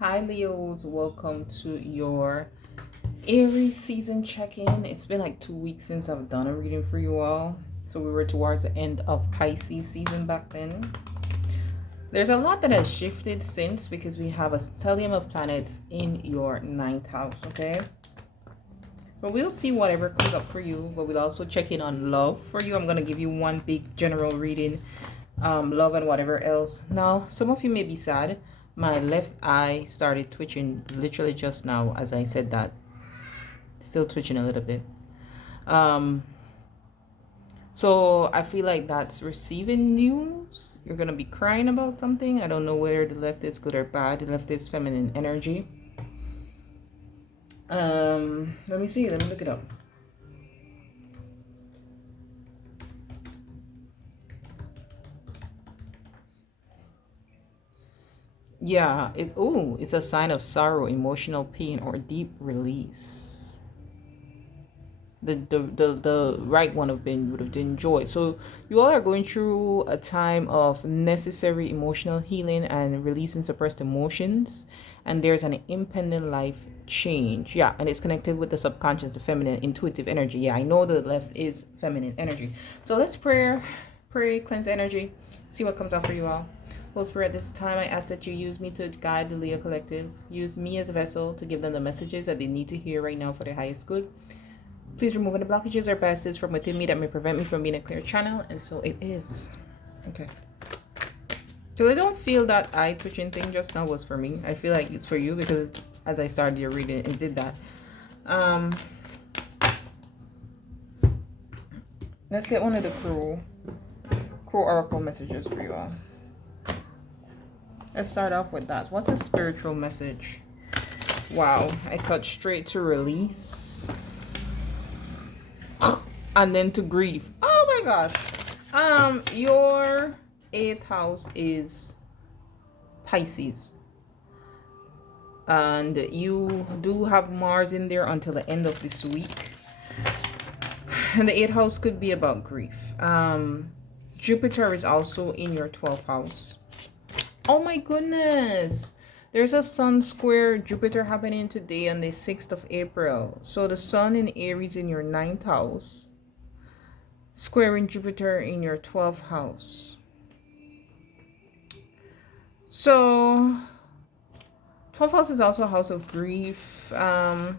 Hi Leos, welcome to your Aries season check-in. It's been like 2 weeks since I've done a reading for you all. So we were towards the end of Pisces season back then. There's a lot that has shifted since because we have a stellium of planets in your ninth house, okay? But we'll see whatever comes up for you, but we'll also check in on love for you. I'm going to give you one big general reading, love and whatever else. Now, some of you may be sad. My left eye started twitching literally just now as I said that. Still twitching a little bit. So I feel like that's receiving news. You're going to be crying about something. I don't know whether the left is good or bad. The left is feminine energy. Let me see. Let me look it up. Yeah, it's a sign of sorrow, emotional pain, or deep release. The right one would have been joy. So you all are going through a time of necessary emotional healing and releasing suppressed emotions, and there's an impending life change. Yeah, and it's connected with the subconscious, the feminine intuitive energy. Yeah, I know the left is feminine energy. So let's pray, cleanse energy, see what comes out for you all. Holy Spirit, this time I ask that you use me to guide the Leo Collective. Use me as a vessel to give them the messages that they need to hear right now for their highest good. Please remove any blockages or biases from within me that may prevent me from being a clear channel. And so it is. Okay. So I don't feel that eye twitching thing just now was for me. I feel like it's for you because as I started your reading, it did that. Let's get one of the Crow Oracle messages for you all. Let's start off with that. What's a spiritual message? Wow, I cut straight to release. And then to grief. Oh my gosh. Your 8th house is Pisces. And you do have Mars in there until the end of this week. And the 8th house could be about grief. Jupiter is also in your 12th house. Oh my goodness. There's a Sun square Jupiter happening today on the 6th of April. So the Sun in Aries in your 9th house, squaring Jupiter in your 12th house. So 12th house is also a house of grief. 9th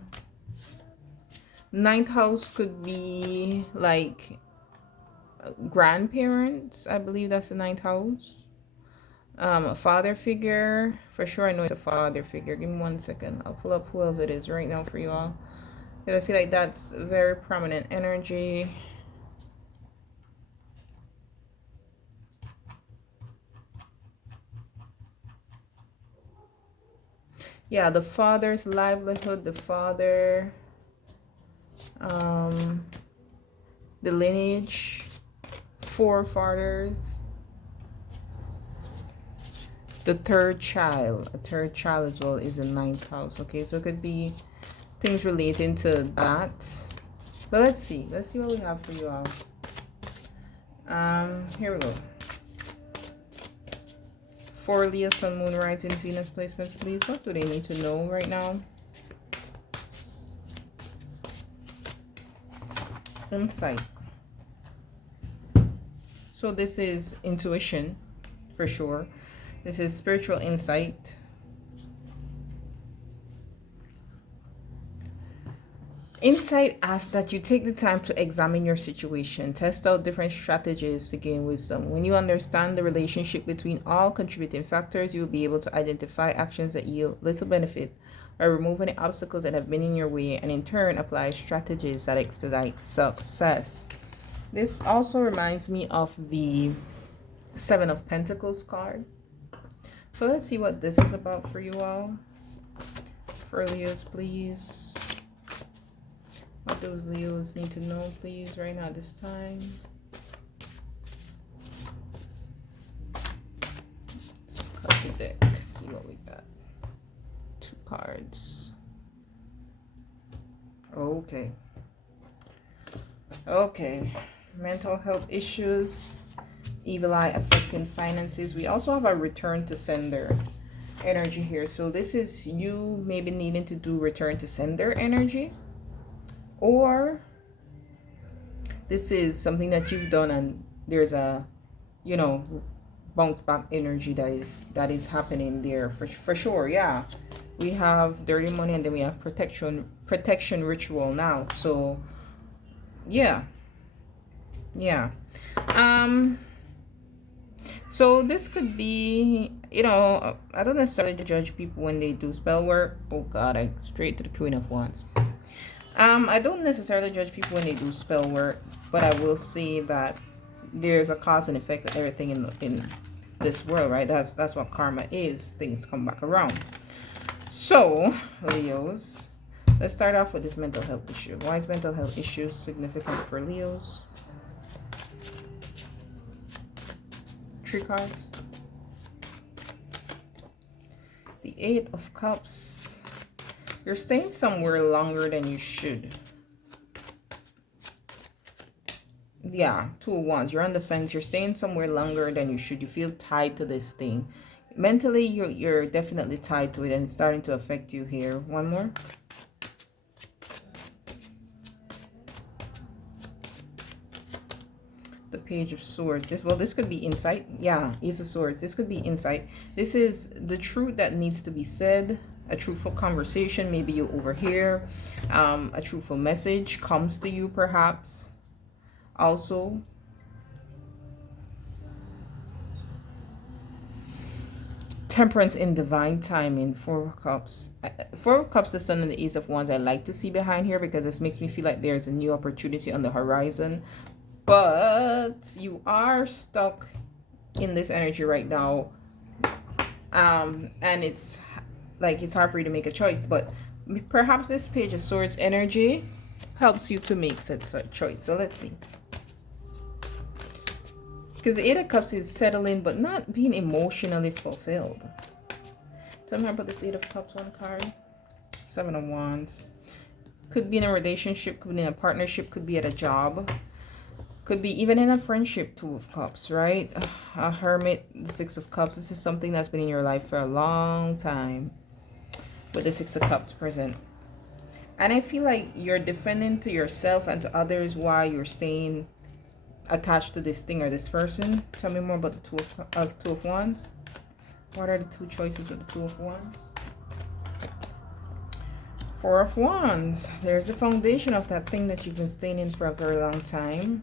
house could be like grandparents. I believe that's the 9th house. A father figure, for sure. I know it's a father figure. Give me 1 second. I'll pull up who else it is right now for you all, because I feel like that's very prominent energy. Yeah, the father's livelihood, the father, the lineage, forefathers. The third child, a third child as well, is in 9th house. Okay, so it could be things relating to that. But let's see what we have for you all. Here we go. For Leo, Sun, Moon, Rising, Venus placements, please. What do they need to know right now? Insight. So this is intuition, for sure. This is spiritual insight. Insight asks that you take the time to examine your situation, test out different strategies to gain wisdom. When you understand the relationship between all contributing factors, you will be able to identify actions that yield little benefit or remove any obstacles that have been in your way, and in turn apply strategies that expedite success. This also reminds me of the 7 of Pentacles card. So let's see what this is about for you all. For Leos, please. What those Leos need to know, please, right now, this time. Let's cut the deck. See what we got. 2 cards. Okay. Mental health issues. Evil eye affecting finances. We also have a return to sender. energy here. So this is you maybe needing to do return to sender energy, or this is something that you've done and there's a, you know, bounce back energy that is happening there for sure. Yeah, we have dirty money and then we have protection ritual now. So yeah, yeah. So this could be, you know, I don't necessarily judge people when they do spell work. Oh God, I straight to the Queen of Wands. I don't necessarily judge people when they do spell work, but I will say that there's a cause and effect of everything in this world, right? That's what karma is. Things come back around. So, Leos, let's start off with this mental health issue. Why is mental health issues significant for Leos? 3 cards. The 8 of Cups. You're staying somewhere longer than you should. Yeah, 2 of Wands. You're on the fence. You're staying somewhere longer than you should. You feel tied to this thing. Mentally, you're definitely tied to it and it's starting to affect you here. One more. The Page of Swords. This could be insight. Yeah, Ace of Swords. This could be insight. This is the truth that needs to be said. A truthful conversation. Maybe you overhear. A truthful message comes to you, perhaps. Also, Temperance in divine timing. 4 of Cups. 4 of Cups, the Sun, and the Ace of Wands. I like to see behind here because this makes me feel like there's a new opportunity on the horizon. But you are stuck in this energy right now. And it's like it's hard for you to make a choice. But perhaps this Page of Swords energy helps you to make such a choice. So let's see. Because the 8 of Cups is settling but not being emotionally fulfilled. Tell me more about this 8 of Cups, one card. 7 of Wands. Could be in a relationship, could be in a partnership, could be at a job. Could be even in a friendship, 2 of Cups, right? A Hermit, the 6 of Cups. This is something that's been in your life for a long time. With the 6 of Cups present. And I feel like you're defending to yourself and to others why you're staying attached to this thing or this person. Tell me more about the 2 of Wands. What are the 2 choices with the 2 of Wands? 4 of Wands. There's the foundation of that thing that you've been staying in for a very long time.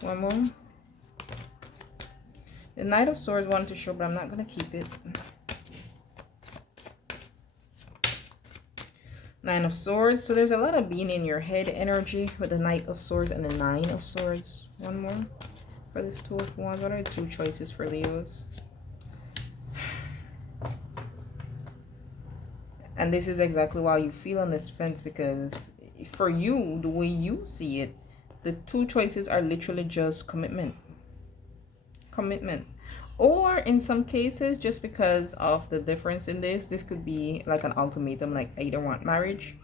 One more. The Knight of Swords wanted to show, but I'm not going to keep it. 9 of Swords. So there's a lot of being in your head energy with the Knight of Swords and the 9 of Swords. One more for this 2 of Wands. What are the 2 choices for Leos? And this is exactly why you feel on this fence, because for you, the way you see it, the 2 choices are literally just commitment. Commitment. Or in some cases, just because of the difference in this could be like an ultimatum, like I either want marriage,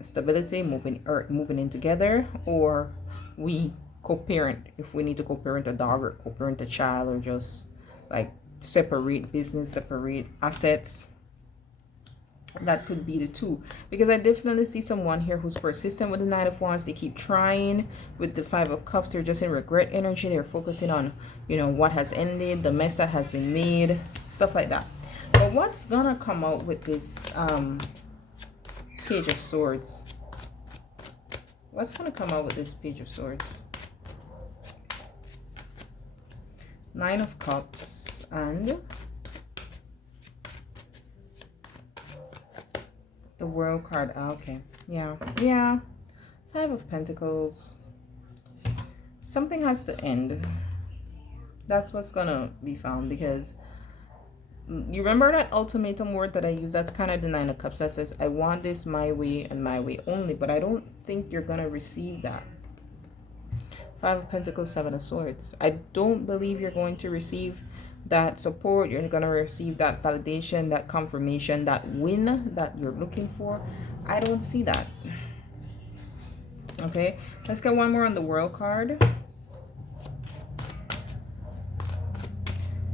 stability, moving in together, or we co-parent if we need to co-parent a dog or co-parent a child, or just like separate business, separate assets. That could be the 2, because I definitely see someone here who's persistent with the 9 of Wands. They keep trying. With the 5 of Cups, they're just in regret energy. They're focusing on, you know, what has ended, the mess that has been made, stuff like that. But what's gonna come out with this Page of Swords? What's gonna come out with this Page of Swords? 9 of Cups and the World card. Okay. Yeah. 5 of Pentacles. Something has to end. That's what's gonna be found, because you remember that ultimatum word that I used? That's kind of the 9 of Cups. That says, I want this my way and my way only, but I don't think you're gonna receive that. 5 of Pentacles, 7 of Swords. I don't believe you're going to receive that support. You're going to receive that validation, that confirmation, that win that you're looking for. I don't see that. Okay, let's get one more on the World card.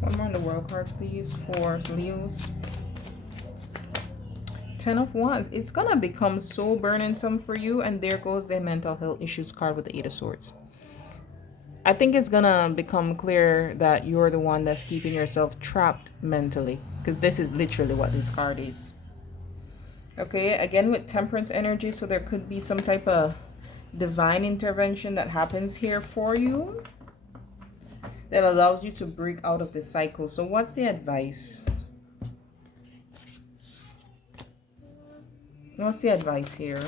One more on the world card, please, for Leos. 10 of Wands. It's gonna become so burdensome for you, and there goes the mental health issues card with the 8 of Swords. I think it's gonna become clear that you're the one that's keeping yourself trapped mentally, because this is literally what this card is. Okay, again with Temperance energy, so there could be some type of divine intervention that happens here for you that allows you to break out of the cycle. So what's the advice? What's the advice here?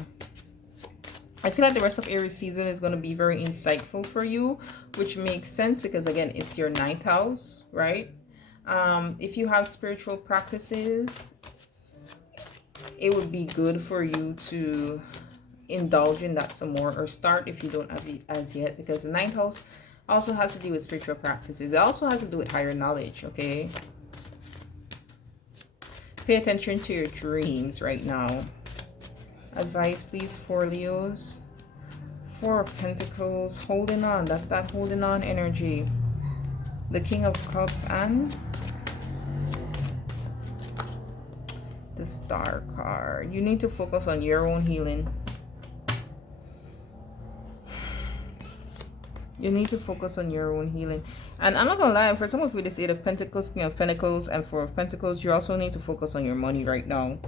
I feel like the rest of Aries season is going to be very insightful for you, which makes sense because, again, it's your 9th house, right? If you have spiritual practices, it would be good for you to indulge in that some more, or start if you don't have it as yet, because the 9th house also has to do with spiritual practices. It also has to do with higher knowledge, okay? Pay attention to your dreams right now. Advice, please, for Leos. 4 of Pentacles. Holding on. That's that holding on energy. The King of Cups and the Star card. You need to focus on your own healing. You need to focus on your own healing. And I'm not gonna lie, for some of you, this 8 of Pentacles, King of Pentacles, and 4 of Pentacles, you also need to focus on your money right now.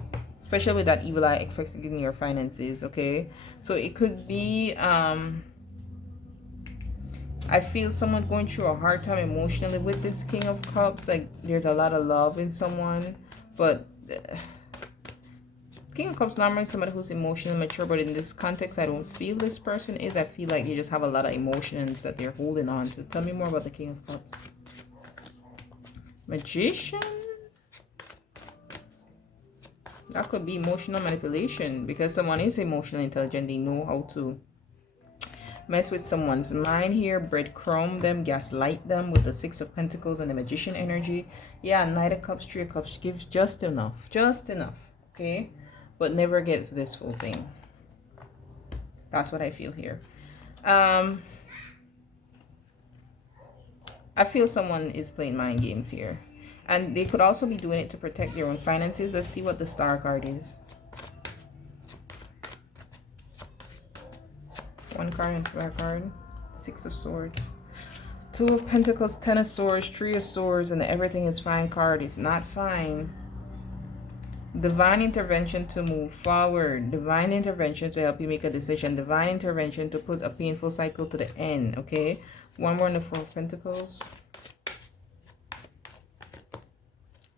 Especially with that evil eye affecting your finances, okay? So it could be, I feel someone going through a hard time emotionally with this King of Cups. Like, there's a lot of love in someone, but King of Cups normally somebody who's emotionally mature, but in this context, I don't feel this person is. I feel like they just have a lot of emotions that they're holding on to. Tell me more about the King of Cups. Magician? That could be emotional manipulation, because someone is emotionally intelligent. They know how to mess with someone's mind here, breadcrumb them, gaslight them with the 6 of Pentacles and the Magician energy. Yeah, Knight of Cups, 3 of Cups gives just enough, okay? But never get this full thing. That's what I feel here. I feel someone is playing mind games here. And they could also be doing it to protect their own finances. Let's see what the Star card is. 1 card and 2 card. 6 of Swords. 2 of Pentacles, 10 of Swords, 3 of Swords, and the Everything is Fine card is not fine. Divine intervention to move forward. Divine intervention to help you make a decision. Divine intervention to put a painful cycle to the end, okay? One more on the 4 of Pentacles.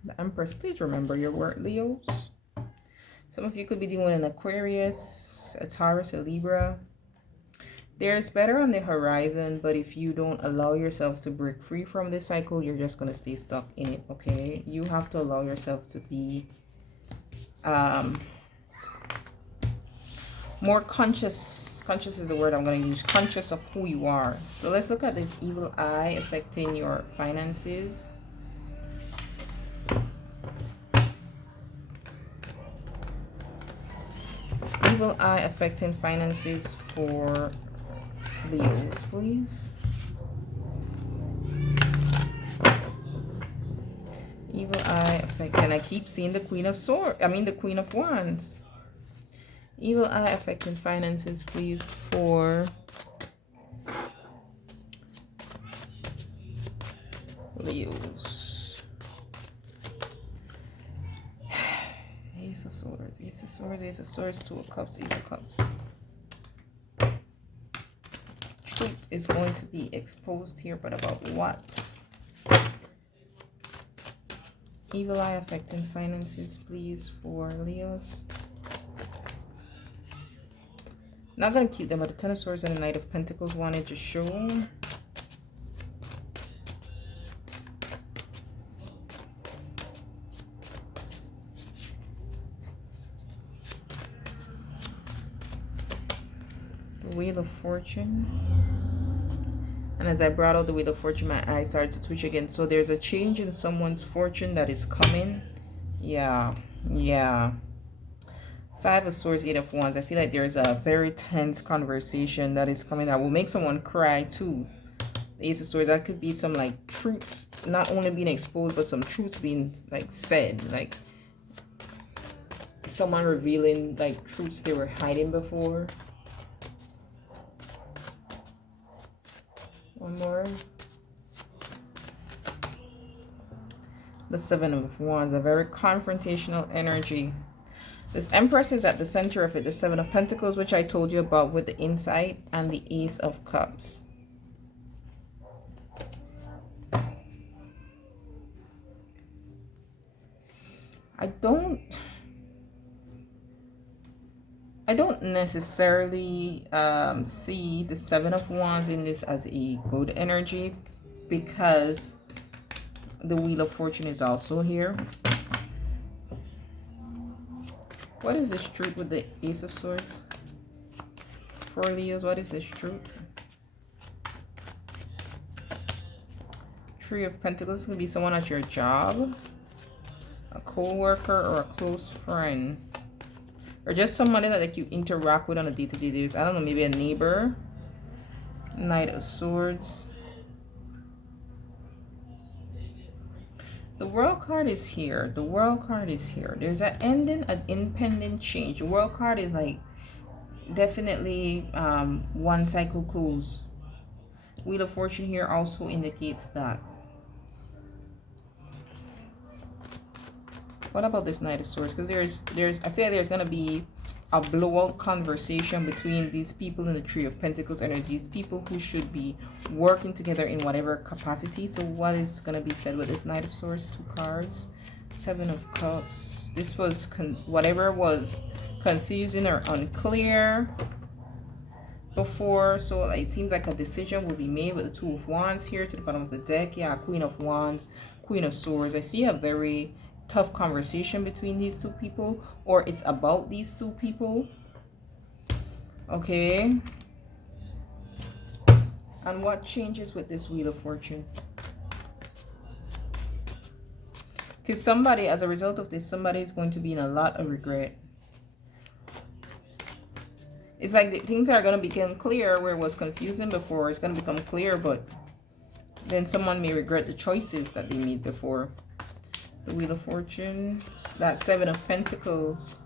The Empress. Please remember your word, Leos. Some of you could be dealing with an Aquarius, a Taurus, a Libra. There's better on the horizon, but if you don't allow yourself to break free from this cycle, you're just going to stay stuck in it, okay? You have to allow yourself to be more conscious. Conscious is the word I'm going to use. Conscious of who you are. So let's look at this evil eye affecting your finances. Evil eye affecting finances for Leos, please. Evil eye affecting, I keep seeing the Queen of Swords, the Queen of Wands. Evil eye affecting finances, please, for Leos. Ace of Swords, Ace of Swords, Ace of Swords, 2 of Cups, Ace of Cups. Truth is going to be exposed here, but about what? Evil eye affecting finances, please, for Leos. Not going to keep them, but the 10 of Swords and the Knight of Pentacles wanted to show. The Wheel of Fortune. And as I brought out the Wheel of Fortune, my eyes started to twitch again. So there's a change in someone's fortune that is coming. Yeah. 5 of Swords, 8 of Wands. I feel like there's a very tense conversation that is coming that will make someone cry too. The Ace of Swords, that could be some like truths not only being exposed, but some truths being like said, like someone revealing like truths they were hiding before. One more. The Seven of Wands, a very confrontational energy. This Empress is at the center of it, the Seven of Pentacles, which I told you about with the insight, and the Ace of Cups. I don't necessarily see the Seven of Wands in this as a good energy, because the Wheel of Fortune is also here. What is this truth with the Ace of Swords? For Leos, what is this truth? Three of Pentacles. This could be someone at your job, a co-worker, or a close friend, or just somebody that like you interact with on a day-to-day basis. I don't know, maybe a neighbor. Knight of Swords. The World card is here. The World card is here. There's an ending, an impending change. The World card is like definitely one cycle close. Wheel of Fortune here also indicates that. What about this Knight of Swords? Because I feel like there's gonna be a blowout conversation between these people in the Three of Pentacles energy. These people who should be working together in whatever capacity. So what is gonna be said with this Knight of Swords? Two cards. Seven of Cups. This was whatever was confusing or unclear before, so it seems like a decision will be made with the Two of Wands here to the bottom of the deck. Yeah, Queen of Wands, Queen of Swords. I see a very tough conversation between these two people, or it's about these two people. Okay. And what changes with this Wheel of Fortune? Because somebody, as a result of this, somebody is going to be in a lot of regret. It's like things are going to become clear where it was confusing before. It's going to become clear, but then someone may regret the choices that they made before. The Wheel of Fortune, that Seven of Pentacles,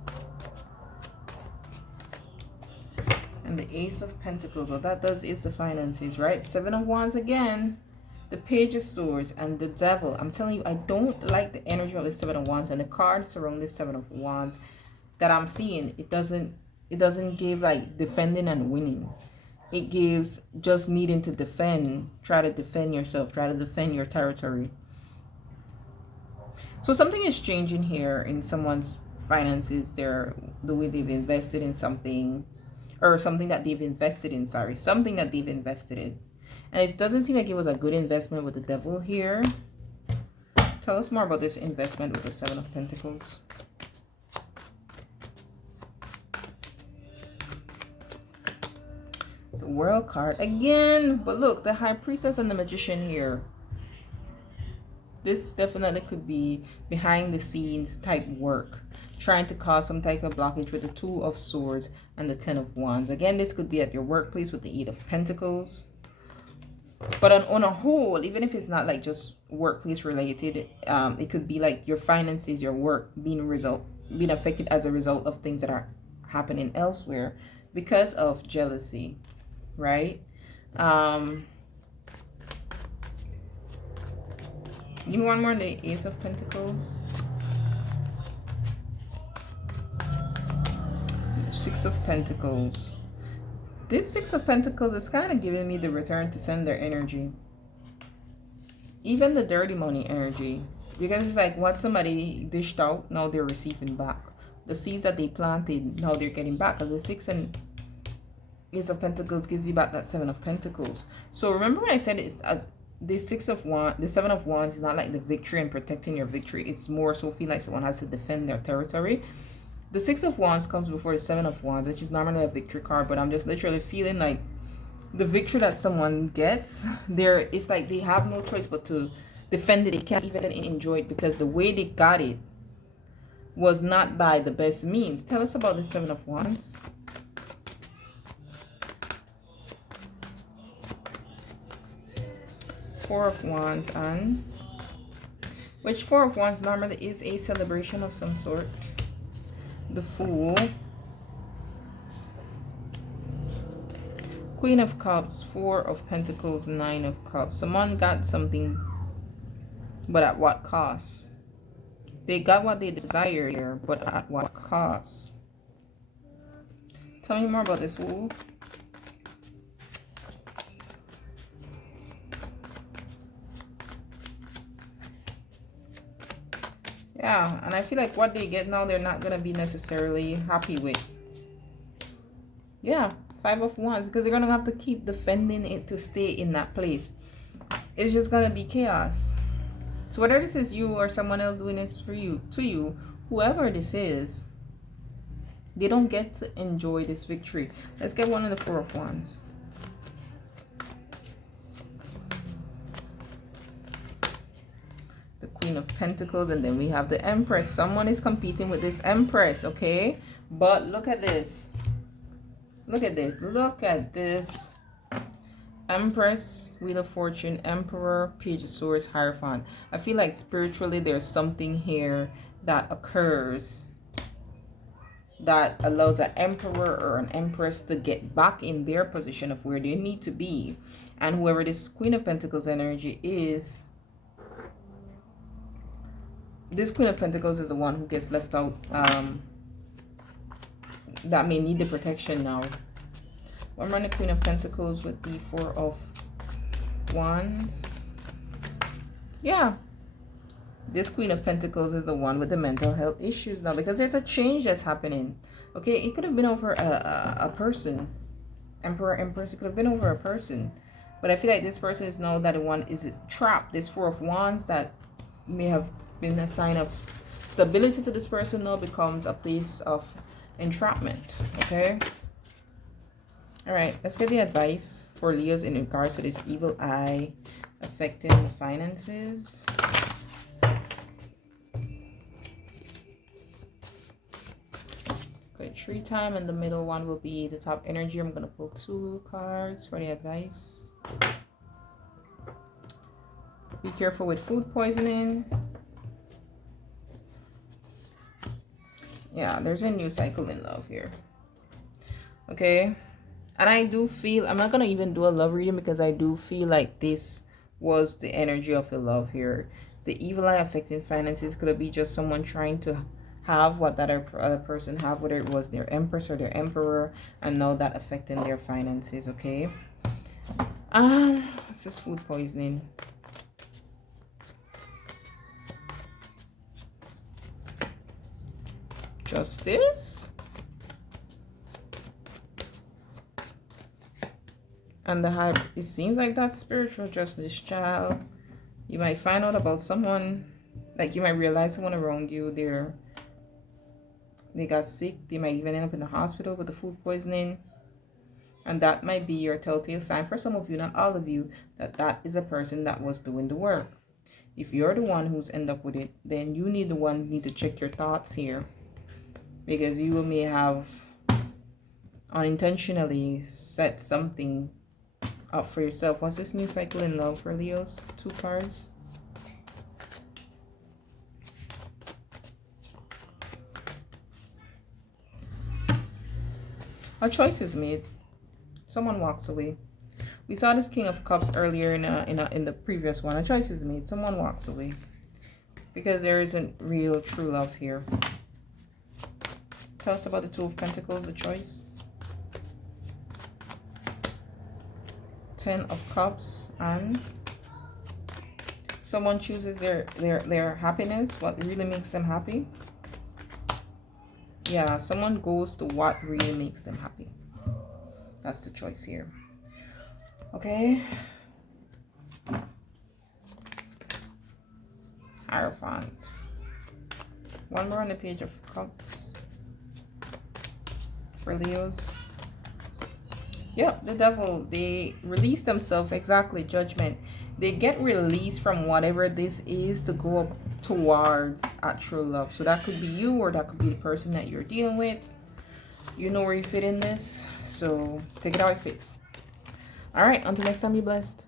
and the Ace of Pentacles. What that does is the finances, right? Seven of Wands again, the Page of Swords, and the Devil. I'm telling you, I don't like the energy of the Seven of Wands, and the cards around this Seven of Wands that I'm seeing. It doesn't give like defending and winning. It gives just needing to defend. Try to defend yourself. Try to defend your territory. So something is changing here in someone's finances. The way they've invested in something, or something that they've invested in. Sorry, something that they've invested in, and it doesn't seem like it was a good investment with the Devil here. Tell us more about this investment with the Seven of Pentacles. The World card again, but look, the High Priestess and the Magician here. This definitely could be behind the scenes type work, trying to cause some type of blockage with the Two of Swords and the Ten of Wands. Again, this could be at your workplace with the Eight of Pentacles. But on a whole, even if it's not like just workplace related, it could be like your finances, your work being affected as a result of things that are happening elsewhere because of jealousy, right? Give me one more, the Ace of Pentacles. Six of Pentacles. This Six of Pentacles is kind of giving me the return to sender energy. Even the dirty money energy. Because it's like what somebody dished out, now they're receiving back. The seeds that they planted, now they're getting back. Because the Six and Ace of Pentacles gives you back that Seven of Pentacles. So remember when I said it's the Seven of Wands is not like the victory and protecting your victory. It's more so feel like someone has to defend their territory. The Six of Wands comes before the Seven of Wands, which is normally a victory card, but I'm just literally feeling like the victory that someone gets, it's like they have no choice but to defend it. They can't even enjoy it because the way they got it was not by the best means. Tell us about the Seven of Wands. Four of Wands, and which Four of Wands normally is a celebration of some sort. The Fool. Queen of Cups, Four of Pentacles, Nine of Cups. Someone got something, but at what cost? They got what they desire here, but at what cost? Tell me more about this Fool. Yeah, and I feel like what they get now, they're not going to be necessarily happy with. Yeah, Five of Wands, because they're going to have to keep defending it to stay in that place. It's just going to be chaos. So whether this is you or someone else doing this for you, to you, whoever this is, they don't get to enjoy this victory. Let's get one of the Four of Wands. Queen of Pentacles, and then we have the Empress. Someone is competing with this Empress, okay? But look at this. Look at this. Look at this. Empress, Wheel of Fortune, Emperor, Page of Swords, Hierophant. I feel like spiritually there's something here that occurs that allows an Emperor or an Empress to get back in their position of where they need to be. And whoever this Queen of Pentacles energy is, this Queen of Pentacles is the one who gets left out, that may need the protection now. I'm running the Queen of Pentacles with the Four of Wands. Yeah. This Queen of Pentacles is the one with the mental health issues now, because there's a change that's happening. Okay, it could have been over a person. Emperor, Empress, it could have been over a person. But I feel like this person is now that the one is trapped. This Four of Wands that may have been a sign of stability to this person now becomes a place of entrapment. Okay. All right, let's get the advice for Leos in regards to this evil eye affecting the finances. Okay, tree time, and the middle one will be the top energy. I'm gonna pull 2 cards for the advice. Be careful with food poisoning. Yeah, there's a new cycle in love here. Okay. And I do feel, I'm not going to even do a love reading, because I do feel like this was the energy of the love here. The evil eye affecting finances could be just someone trying to have what that other person have, whether it was their Empress or their Emperor, and now that affecting their finances. Okay. What's this food poisoning? Justice, and the high. It seems like that's spiritual justice, child. You might find out about someone, like you might realize someone around you, they got sick. They might even end up in the hospital with the food poisoning, and that might be your telltale sign for some of you, not all of you, that that is a person that was doing the work. If you're the one who's end up with it, then you need to check your thoughts here. Because you may have unintentionally set something up for yourself. What's this new cycle in love for Leos? 2 cards. A choice is made. Someone walks away. We saw this King of Cups earlier in the previous one. A choice is made. Someone walks away. Because there isn't real true love here. Tell us about the Two of Pentacles, the choice. 10 of Cups, and someone chooses their happiness, what really makes them happy. Yeah, someone goes to what really makes them happy. That's the choice here. Okay. Hierophant. One more on the Page of Cups. For Leos. Yep, the devil, they release themselves. Exactly, judgment. They get released from whatever this is to go up towards actual love. So that could be you, or that could be the person that you're dealing with. You know where you fit in this, so take it how it fits. All right, until next time, be blessed.